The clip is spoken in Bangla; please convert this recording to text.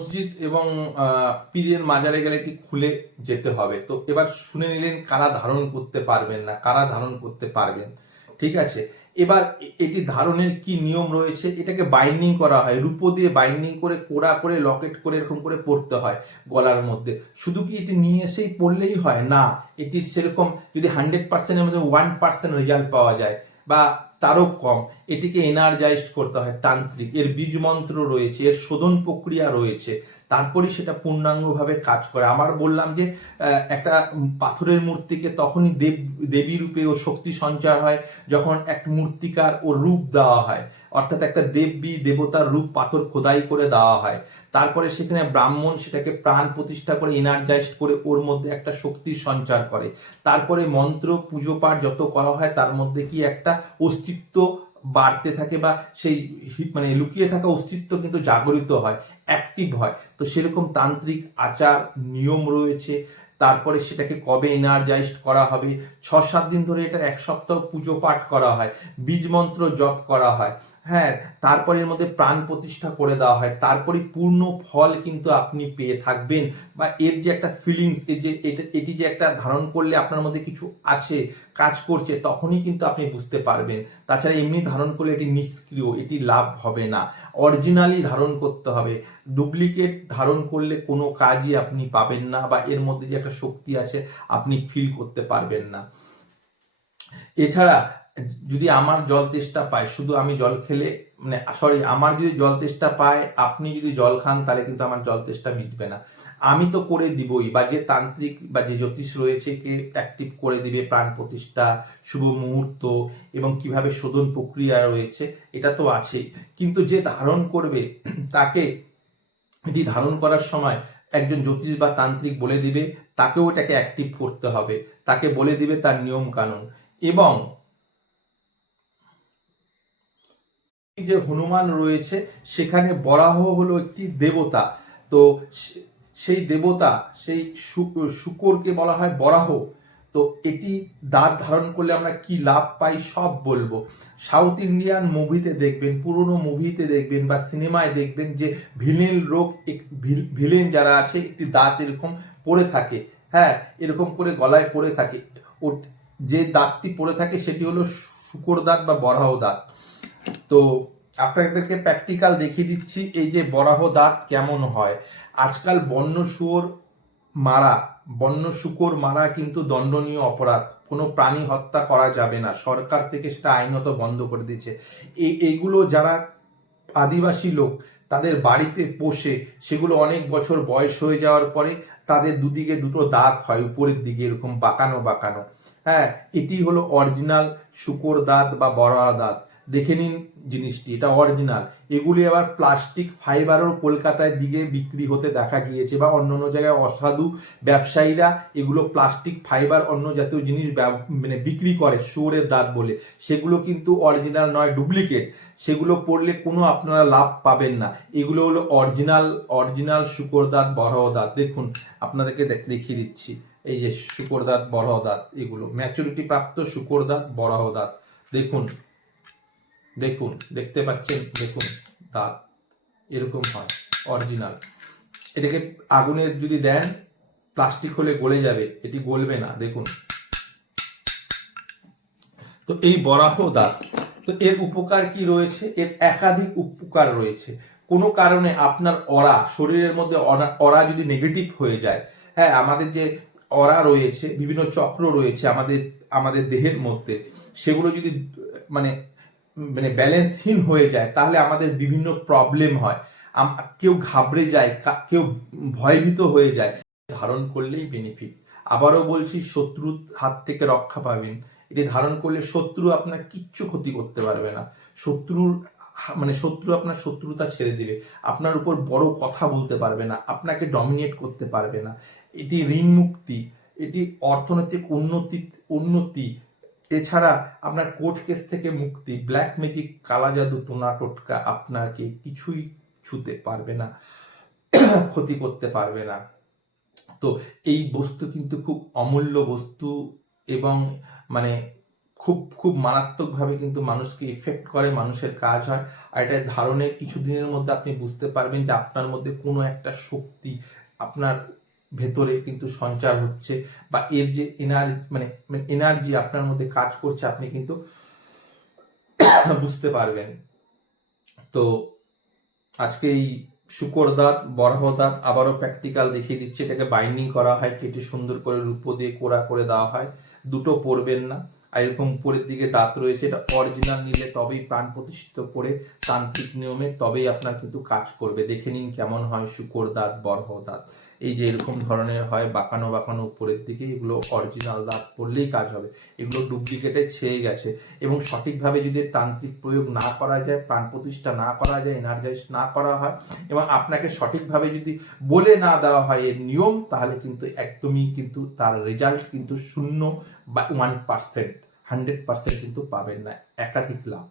মসজিদ এবং পীরের মাজারে গেলে এটি খুলে যেতে হবে? তো এবার শুনে নিলেন কারা ধারণ করতে পারবেন না, কারা ধারণ করতে পারবেন। ঠিক আছে? এবার এটি ধারণের কি নিয়ম রয়েছে? এটাকে বাইন্ডিং করা হয়। রূপো দিয়ে বাইন্ডিং করে, কোড়া করে লকেট করে, এরকম করে পড়তে হয় গলার মধ্যে। শুধু কি এটি নিয়ে এসেই পড়লেই হয়? না, এটির সেরকম যদি হান্ড্রেড পার্সেন্টের মধ্যে ওয়ান পার্সেন্ট রেজাল্ট পাওয়া যায় বা তারও কম, এটিকে এনার্জাইজড করতে হয় তান্ত্রিক। এর বীজ মন্ত্র রয়েছে, এর শোধন প্রক্রিয়া রয়েছে। তারপরে সেটা পূর্ণাঙ্গভাবে কাজ করে। আমার বললাম যে একটা পাথরের মূর্তিকে তখনই দেব, দেবী রূপে ও শক্তি সঞ্চার হয় যখন এক মূর্তিকার ও রূপ দেওয়া হয়। অর্থাৎ একটা দেবী, দেবতার রূপ পাথর খোদাই করে দেওয়া হয়। তারপরে সেখানে ব্রাহ্মণ সেটাকে প্রাণ প্রতিষ্ঠা করে এনার্জাইজড করে ওর মধ্যে একটা শক্তি সঞ্চার করে। তারপরে মন্ত্র, পুজো পাঠ যত করা হয় তার মধ্যে কি একটা অস্তিত্ব বাড়তে থাকে বা সেই মানে লুকিয়ে থাকা অস্তিত্ব কিন্তু জাগরিত হয় অ্যাক্টিভ হয়। তো সেরকম তান্ত্রিক আচার, নিয়ম রয়েছে। তারপরে সেটাকে কবে এনার্জাইজ করা হবে? ছ সাত দিন ধরে এটা এক সপ্তাহ পুজো পাঠ করা হয়, বীজ মন্ত্র জপ করা হয়। হ্যাঁ তারপরে এর মধ্যে প্রাণ প্রতিষ্ঠা করে দেওয়া হয়। তারপরে পূর্ণ ফল কিন্তু আপনি পেয়ে থাকবেন। বা এর যে একটা ফিলিংস এর যে, এটা যে একটা ধারণ করলে আপনার মধ্যে কিছু আছে, কাজ করছে, তখনই কিন্তু আপনি বুঝতে পারবেন। তাছাড়া এমনি ধারণ করলে এটি নিষ্ক্রিয়, এটি লাভ হবে না। অরিজিনালি ধারণ করতে হবে। ডুপ্লিকেট ধারণ করলে কোনো কাজই আপনি পাবেন না বা এর মধ্যে যে একটা শক্তি আছে, আপনি ফিল করতে পারবেন না। এছাড়া যদি আমার জল তেষ্টা পায়, শুধু আমি জল খেলে মানে সরি আমার যদি জল তেষ্টা পায়, আপনি যদি জল খান, তাহলে কিন্তু আমার জল তেষ্টা মিটবে না। আমি তো করে দিবই, বা যে তান্ত্রিক, বা যে জ্যোতিষ রয়েছে কে অ্যাক্টিভ করে দিবে প্রাণ প্রতিষ্ঠা, শুভ মুহূর্ত, এবং কীভাবে শোধন প্রক্রিয়া রয়েছে, এটা তো আছেই। কিন্তু যে ধারণ করবে, তাকে এটি ধারণ করার সময় একজন জ্যোতিষ বা তান্ত্রিক বলে দিবে, তাকেও এটাকে অ্যাক্টিভ করতে হবে। তাকে বলে দিবে তার নিয়ম কানুন এবং যে হনুমান রয়েছে, সেখানে বরাহ হলো একটি দেবতা। তো সেই দেবতা, সেই শুকরকে বলা হয় বরাহ। তো এটি দাঁত ধারণ করলে আমরা কি লাভ পাই সব বলব। সাউথ ইন্ডিয়ান মুভিতে দেখবেন, পুরনো মুভিতে দেখবেন বা সিনেমায় দেখবেন যে ভিলেন রোগ ভিলেন যারা আছে, একটি দাঁত এরকম পড়ে থাকে। হ্যাঁ এরকম করে গলায় পড়ে থাকে। ও যে দাঁতটি পড়ে থাকে, সেটি হলো শুকর দাঁত বা বরাহ দাঁত। তো আপনাদেরকে প্র্যাকটিক্যাল দেখিয়ে দিচ্ছি, এই যে বরাহ দাঁত কেমন হয়। আজকাল বন্য শুয়োর মারা, বন্য শুকর মারা কিন্তু দণ্ডনীয় অপরাধ। কোনো প্রাণী হত্যা করা যাবে না। সরকার থেকে সেটা আইনত বন্ধ করে দিয়েছে। এই, এইগুলো যারা আদিবাসী লোক, তাদের বাড়িতে পোষে, সেগুলো অনেক বছর বয়স হয়ে যাওয়ার পরে তাদের দুদিকে দুটো দাঁত হয়, উপরের দিকে এরকম বাঁকানো বাঁকানো। হ্যাঁ এটি হলো অরিজিনাল শুকর দাঁত বা বড়া দাঁত। দেখে নিন জিনিসটি, এটা অরিজিনাল এগুলি আবার প্লাস্টিক ফাইবারও কলকাতায় দিকে বিক্রি হতে দেখা গিয়েছে বা অন্য অন্য জায়গায় অসাধু ব্যবসায়ীরা এগুলো প্লাস্টিক ফাইবার অন্য জাতীয় জিনিস মানে বিক্রি করে, শুয়োরের দাঁত বলে। সেগুলো কিন্তু অরিজিনাল নয় ডুপ্লিকেট সেগুলো পড়লে কোনো আপনারা লাভ পাবেন না। এগুলো হলো অরিজিনাল অরিজিনাল শুকর দাঁত, বড় দাঁত। দেখুন, আপনাদেরকে দেখ- দেখিয়ে দিচ্ছি। এই যে শুকর দাঁত, বড় দাঁত, এগুলো। ম্যাচুরিটি প্রাপ্ত শুকর দাঁত, বড় দাঁত। দেখুন দেখুন, দেখতে পাচ্ছেন? দেখুন দাঁত এরকম হয় অরিজিনাল এটাকে আগুনে যদি দেন প্লাস্টিক হলে গলে যাবে, এটি গলবে না, দেখুন। তো এই বরাহ দাঁত তো এর উপকার কি রয়েছে? এর একাধিক উপকার রয়েছে। কোনো কারণে আপনার অরা শরীরের মধ্যে অরা যদি নেগেটিভ হয়ে যায় হ্যাঁ আমাদের যে অরা রয়েছে, বিভিন্ন চক্র রয়েছে আমাদের আমাদের দেহের মধ্যে, সেগুলো যদি মানে মানে ব্যালেন্সহীন হয়ে যায়, তাহলে আমাদের বিভিন্ন প্রবলেম হয়। কেউ ঘাবড়ে যায় কেউ ভয়ভীত হয়ে যায়। ধারণ করলেই বেনিফিট আবারও বলছি, শত্রুর হাত থেকে রক্ষা পাবেন। এটি ধারণ করলে শত্রু আপনার কিচ্ছু ক্ষতি করতে পারবে না। শত্রুর মানে শত্রু আপনার শত্রুতা ছেড়ে দিবে। আপনার উপর বড় কথা বলতে পারবে না, আপনাকে ডমিনেট করতে পারবে না। এটি ঋণ মুক্তি, এটি অর্থনৈতিক উন্নতি উন্নতি এছাড়া আপনার কোর্ট কেস থেকে মুক্তি ব্ল্যাক ম্যাজিক কালা জাদু, টোনা টোটকা আপনাকে কিছুই ছুতে পারবে না, ক্ষতি করতে পারবে না। তো এই বস্তু কিন্তু খুব অমূল্য বস্তু এবং মানে খুব খুব মারাত্মকভাবে কিন্তু মানুষকে ইফেক্ট করে, মানুষের কাজ হয়। আর এটা ধারণের কিছু দিনের মধ্যে আপনি বুঝতে পারবেন যে আপনার মধ্যে কোনো একটা শক্তি আপনার ভেতরে কিন্তু সঞ্চার হচ্ছে বা এর যে এনার্জি মানে এনার্জি আপনার মধ্যে কাজ করছে, আপনি কিন্তু বুঝতে পারবেন। তো আজকে এই শুকর দাঁত, বরাহ দাঁত আবারও প্র্যাকটিক্যাল দেখিয়ে দিচ্ছে। এটাকে বাইন্ডিং করা হয়, কেটে সুন্দর করে রূপো দিয়ে কোড়া করে দেওয়া হয়। দুটো পরবেন না। আর এরকম উপরের দিকে দাঁত রয়েছে, এটা অরিজিনাল নিলে তবেই প্রাণ প্রতিষ্ঠিত করে তান্ত্রিক নিয়মে তবেই আপনার কিন্তু কাজ করবে। দেখে নিন কেমন হয় শুকর দাঁত, বরহ দাঁত। এই যে এরকম ধরনের হয় বাঁকানো বাঁকানো উপরের দিকে, এগুলো অরিজিনাল দাঁত পড়লেই কাজ হবে। এগুলো ডুপ্লিকেটে ছেয়ে গেছে এবং সঠিকভাবে যদি তান্ত্রিক প্রয়োগ না করা যায়, প্রাণ প্রতিষ্ঠা না করা যায় এনার্জাইজ না করা হয় এবং আপনাকে সঠিকভাবে যদি বলে না দেওয়া হয় এর নিয়ম, তাহলে কিন্তু একদমই কিন্তু তার রেজাল্ট কিন্তু শূন্য বা ওয়ান পার্সেন্ট হান্ড্রেড পার্সেন্ট কিন্তু পাবেন না। একাধিক লাভ।